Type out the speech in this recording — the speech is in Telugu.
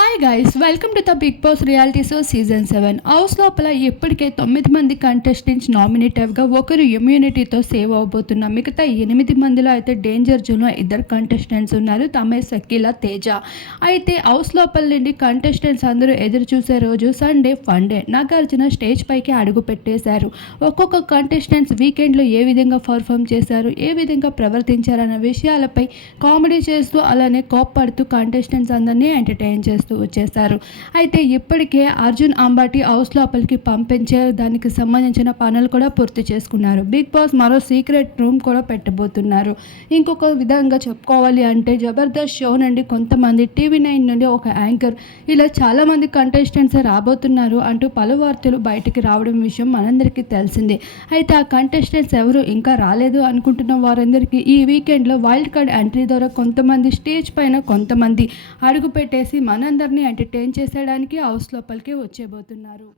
Hi guys, welcome to the Bigg Boss reality show season 7. House లోపల ఇప్పటికే 9 మంది కంటెస్టెంట్స్ నామినేటివ్గా ఒకరు ఇమ్యూనిటీతో సేవ్ అవబోతున్నారు. మిగతా 8 మందిలో అయితే డేంజర్ జోన్లో 2 కంటెస్టెంట్స్ ఉన్నారు, తమేష్, షకీలా, తేజ. అయితే హౌస్ లోపల నుండి కంటెస్టెంట్స్ అందరూ ఎదురు చూసే రోజు సండే ఫండే. నాగార్జున స్టేజ్ పైకి అడుగు పెట్టేశారు. ఒక్కొక్క కంటెస్టెంట్స్ వీకెండ్లో ఏ విధంగా పర్ఫామ్ చేశారు, ఏ విధంగా ప్రవర్తించారన్న విషయాలపై కామెడీ చేస్తూ అలానే కోప్పడుతూ కంటెస్టెంట్స్ అందరినీ ఎంటర్టైన్ చేస్తూ వచ్చేసారు. అయితే ఇప్పటికే అర్జున్ అంబాటి హౌస్ లోపలికి పంపించే దానికి సంబంధించిన పనులు కూడా పూర్తి చేసుకున్నారు. బిగ్ బాస్ మరో సీక్రెట్ రూమ్ కూడా పెట్టబోతున్నారు. ఇంకొక విధంగా చెప్పుకోవాలి అంటే జబర్దస్త్ షో నుండి కొంతమంది, టీవీ9 నుండి ఒక యాంకర్, ఇలా చాలామంది కంటెస్టెంట్స్ రాబోతున్నారు అంటూ పలు వార్తలు బయటికి రావడం విషయం మనందరికీ తెలిసిందే. అయితే ఆ కంటెస్టెంట్స్ ఎవరు ఇంకా రాలేదు అనుకుంటున్న వారందరికీ ఈ వీకెండ్లో వైల్డ్ కార్డ్ ఎంట్రీ ద్వారా కొంతమంది స్టేజ్ పైన, కొంతమంది అడుగు పెట్టేసి మనందరినీ ఎంటర్టైన్ చేసేయడానికి హౌస్ లోపలికి వచ్చేబోతున్నారు.